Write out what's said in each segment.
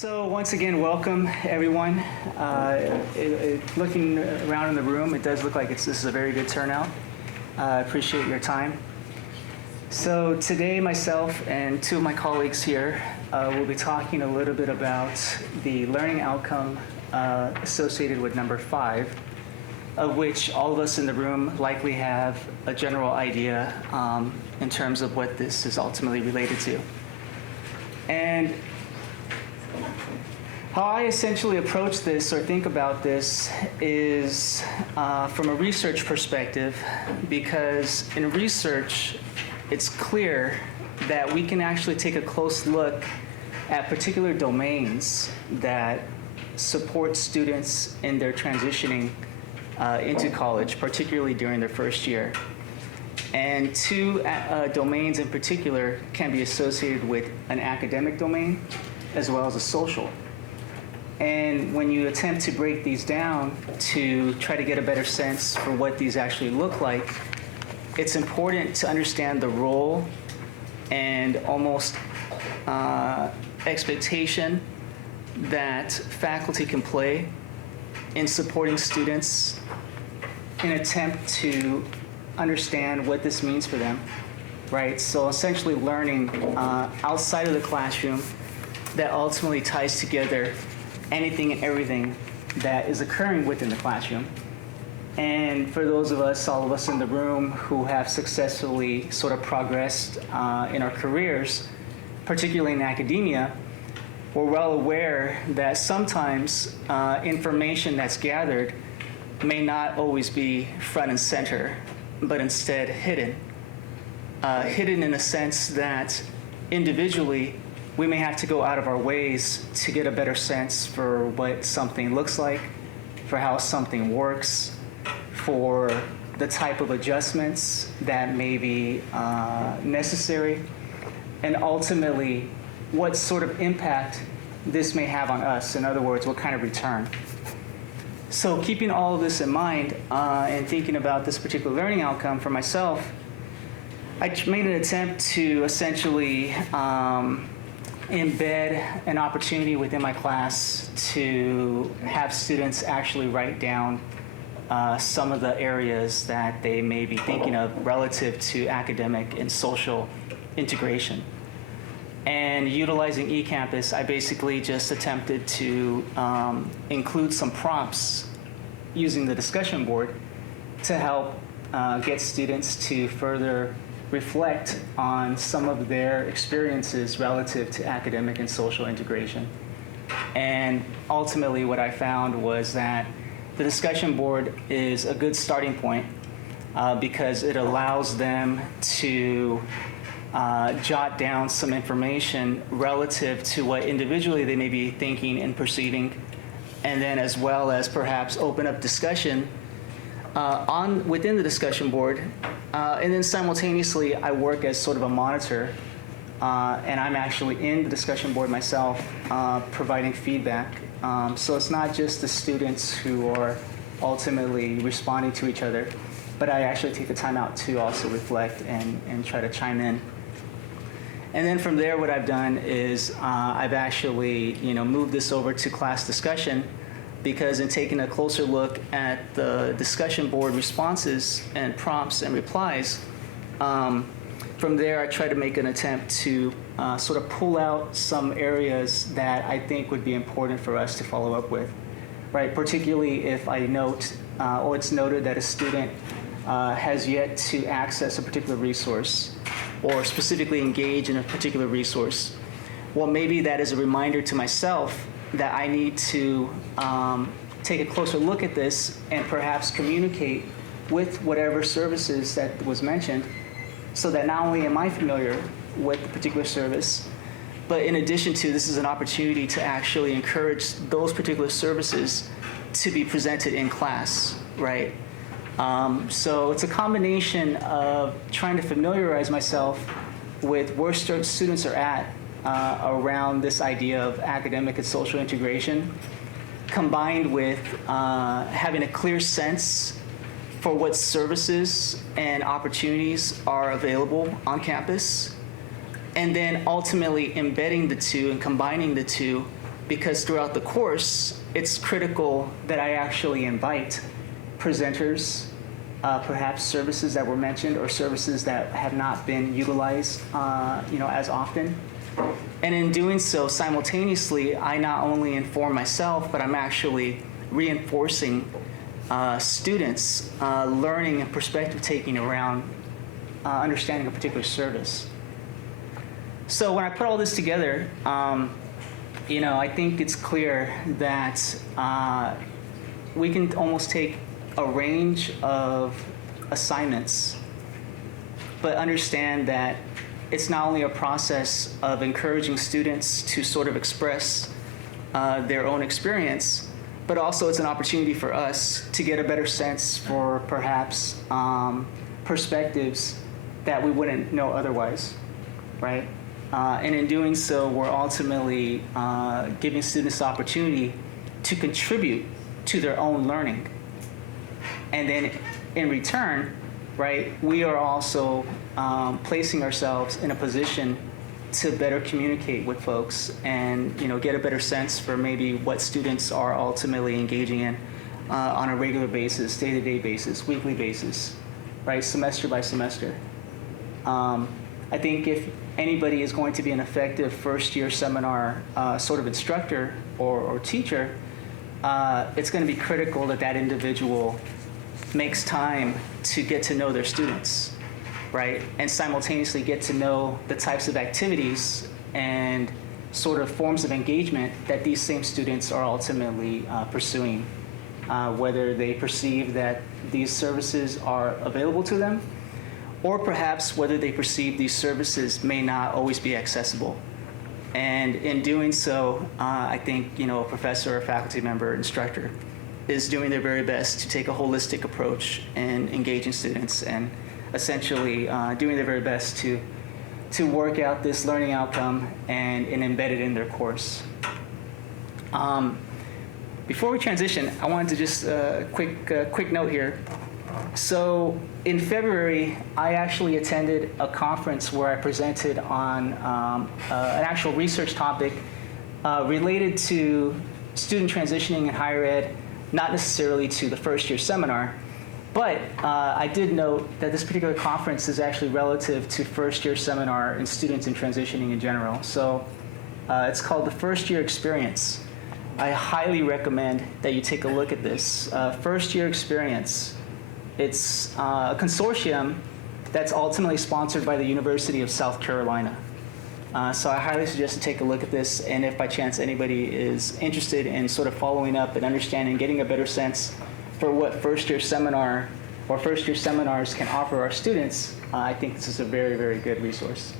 So once again, welcome everyone. Looking around in the room, it does look like this is a very good turnout. I appreciate your time. So today, myself and two of my colleagues here will be talking a little bit about the learning outcome associated with number 5, of which all of us in the room likely have a general idea in terms of what this is ultimately related to. And how I essentially approach this or think about this is from a research perspective, because in research, it's clear that we can actually take a close look at particular domains that support students in their transitioning into college, particularly during their first year. And two domains in particular can be associated with an academic domain as well as a social. And when you attempt to break these down to try to get a better sense for what these actually look like, it's important to understand the role and almost expectation that faculty can play in supporting students in an attempt to understand what this means for them, right? So essentially learning outside of the classroom that ultimately ties together anything and everything that is occurring within the classroom. And for those of us, all of us in the room who have successfully sort of progressed in our careers, particularly in academia, we're well aware that sometimes information that's gathered may not always be front and center, but instead hidden. Hidden in a sense that individually we may have to go out of our ways to get a better sense for what something looks like, for how something works, for the type of adjustments that may be necessary, and ultimately what sort of impact this may have on us. In other words, what kind of return. So keeping all of this in mind and thinking about this particular learning outcome for myself, I made an attempt to essentially embed an opportunity within my class to have students actually write down some of the areas that they may be thinking of relative to academic and social integration. And utilizing eCampus, I basically just attempted to include some prompts using the discussion board to help get students to further reflect on some of their experiences relative to academic and social integration. And ultimately what I found was that the discussion board is a good starting point because it allows them to jot down some information relative to what individually they may be thinking and perceiving, and then as well as perhaps open up discussion within the discussion board. And then simultaneously, I work as sort of a monitor, and I'm actually in the discussion board myself, providing feedback. So it's not just the students who are ultimately responding to each other, but I actually take the time out to also reflect and try to chime in. And then from there, what I've done is I've actually moved this over to class discussion, because in taking a closer look at the discussion board responses and prompts and replies, from there I try to make an attempt to sort of pull out some areas that I think would be important for us to follow up with, right? Particularly if I note or it's noted that a student has yet to access a particular resource or specifically engage in a particular resource. Well, maybe that is a reminder to myself that I need to take a closer look at this and perhaps communicate with whatever services that was mentioned, so that not only am I familiar with the particular service, but in addition to, this is an opportunity to actually encourage those particular services to be presented in class, right? So it's a combination of trying to familiarize myself with where students are at around this idea of academic and social integration, combined with having a clear sense for what services and opportunities are available on campus, and then ultimately embedding the two and combining the two because throughout the course, it's critical that I actually invite presenters, perhaps services that were mentioned or services that have not been utilized, as often. And in doing so, simultaneously, I not only inform myself, but I'm actually reinforcing students' learning and perspective taking around understanding a particular service. So when I put all this together, I think it's clear that we can almost take a range of assignments, but understand that it's not only a process of encouraging students to sort of express their own experience, but also it's an opportunity for us to get a better sense for perhaps perspectives that we wouldn't know otherwise, right? And in doing so, we're ultimately giving students the opportunity to contribute to their own learning. And then in return, right, we are also placing ourselves in a position to better communicate with folks and get a better sense for maybe what students are ultimately engaging in on a regular basis, day-to-day basis, weekly basis, right, semester by semester. I think if anybody is going to be an effective first-year seminar sort of instructor or teacher, it's going to be critical that that individual makes time to get to know their students, right? And simultaneously get to know the types of activities and sort of forms of engagement that these same students are ultimately pursuing, whether they perceive that these services are available to them, or perhaps whether they perceive these services may not always be accessible. And in doing so, I think a professor, a faculty member, instructor is doing their very best to take a holistic approach and engaging students and essentially doing their very best to work out this learning outcome and embed it in their course. Before we transition, I wanted to just quick note here. So in February, I actually attended a conference where I presented on an actual research topic related to student transitioning in higher ed, not necessarily to the first-year seminar, but I did note that this particular conference is actually relative to first-year seminar and students in transitioning in general. So it's called the First-Year Experience. I highly recommend that you take a look at this. First-Year Experience. It's a consortium that's ultimately sponsored by the University of South Carolina. So I highly suggest to take a look at this, and if by chance anybody is interested in sort of following up and understanding, getting a better sense for what first-year seminar or first-year seminars can offer our students, I think this is a very, very good resource.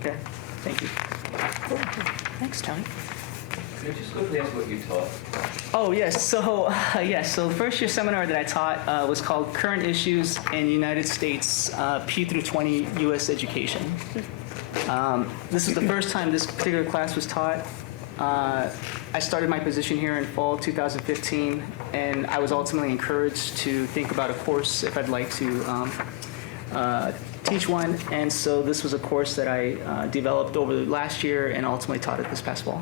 Okay, thank you. Cool. Thanks, Tony. Can you just quickly ask what you taught? Oh, yes. So the first-year seminar that I taught was called Current Issues in United States P through 20 U.S. Education. This is the first time this particular class was taught. I started my position here in fall 2015, and I was ultimately encouraged to think about a course if I'd like to teach one. And so this was a course that I developed over the last year and ultimately taught it this past fall.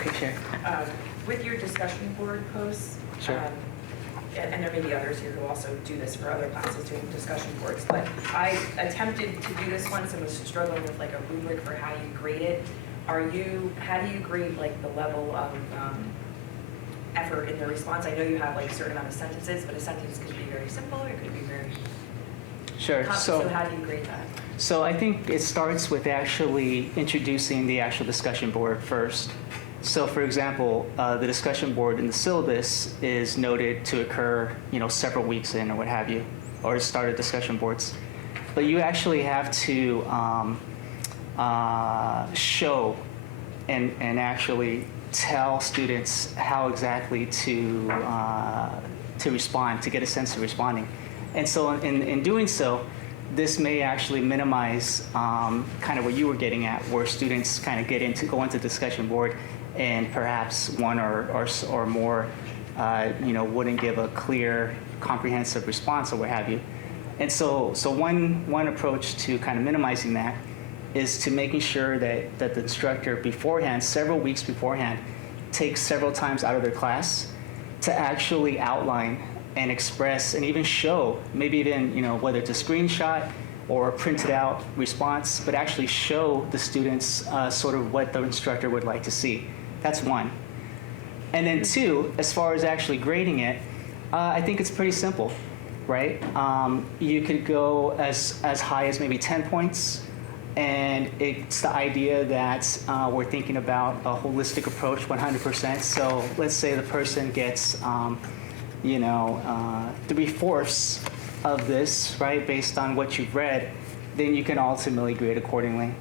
Okay, sure. With your discussion board posts, Sure. And there may be others here who also do this for other classes, doing discussion boards, but I attempted to do this once and was struggling with like a rubric for how you grade it. How do you grade like the level of effort in the response? I know you have like a certain amount of sentences, but a sentence could be very simple or it could be very Sure. complex. So how do you grade that? So I think it starts with actually introducing the actual discussion board first. So for example, the discussion board in the syllabus is noted to occur, several weeks in or what have you, or started discussion boards. But you actually have to show and actually tell students how exactly to respond, to get a sense of responding. And so in doing so, this may actually minimize kind of what you were getting at, where students kind of go into discussion board and perhaps one or more, wouldn't give a clear, comprehensive response or what have you. And so one approach to kind of minimizing that is to making sure that the instructor beforehand, several weeks beforehand, takes several times out of their class to actually outline and express and even show, maybe even, whether it's a screenshot or a printed out response, but actually show the students sort of what the instructor would like to see. That's one. And then two, as far as actually grading it, I think it's pretty simple, right? You could go as high as maybe 10 points, and it's the idea that we're thinking about a holistic approach 100%. So let's say the person gets, 3/4 of this, right, based on what you've read, then you can ultimately grade accordingly.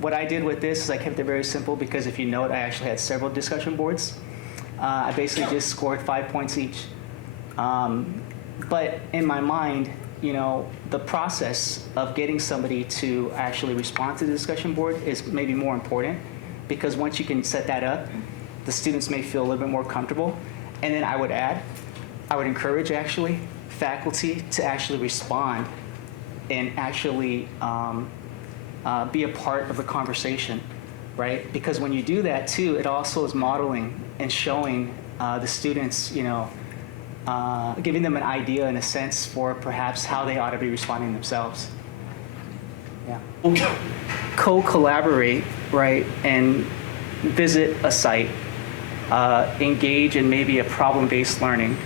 What I did with this is I kept it very simple because if you note, I actually had several discussion boards. I basically just scored 5 points each. But in my mind, the process of getting somebody to actually respond to the discussion board is maybe more important, because once you can set that up, the students may feel a little bit more comfortable. And then I would encourage actually faculty to actually respond and actually be a part of the conversation, right? Because when you do that too, it also is modeling and showing the students, giving them an idea and a sense for perhaps how they ought to be responding themselves. Yeah. Co-collaborate, right, and visit a site, engage in maybe a problem-based learning,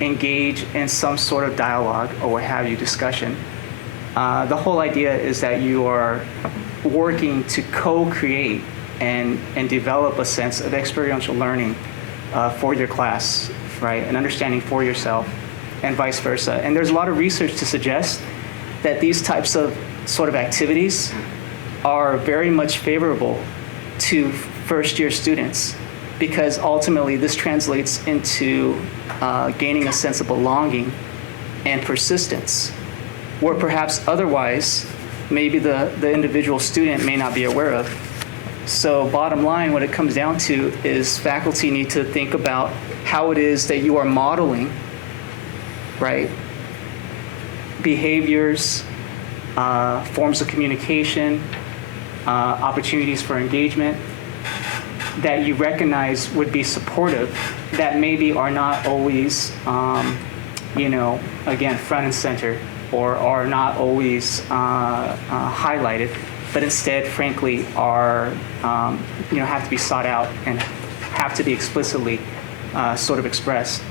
engage in some sort of dialogue or what have you, discussion. The whole idea is that you are working to co-create and develop a sense of experiential learning for your class, right, and understanding for yourself, and vice versa. And there's a lot of research to suggest that these types of sort of activities are very much favorable to first-year students, because ultimately this translates into gaining a sense of belonging and persistence, where perhaps otherwise maybe the individual student may not be aware of. So bottom line, what it comes down to is faculty need to think about how it is that you are modeling, right, behaviors, forms of communication, opportunities for engagement that you recognize would be supportive, that maybe are not always, again, front and center, or are not always highlighted, but instead, frankly, are, have to be sought out and have to be explicitly sort of expressed.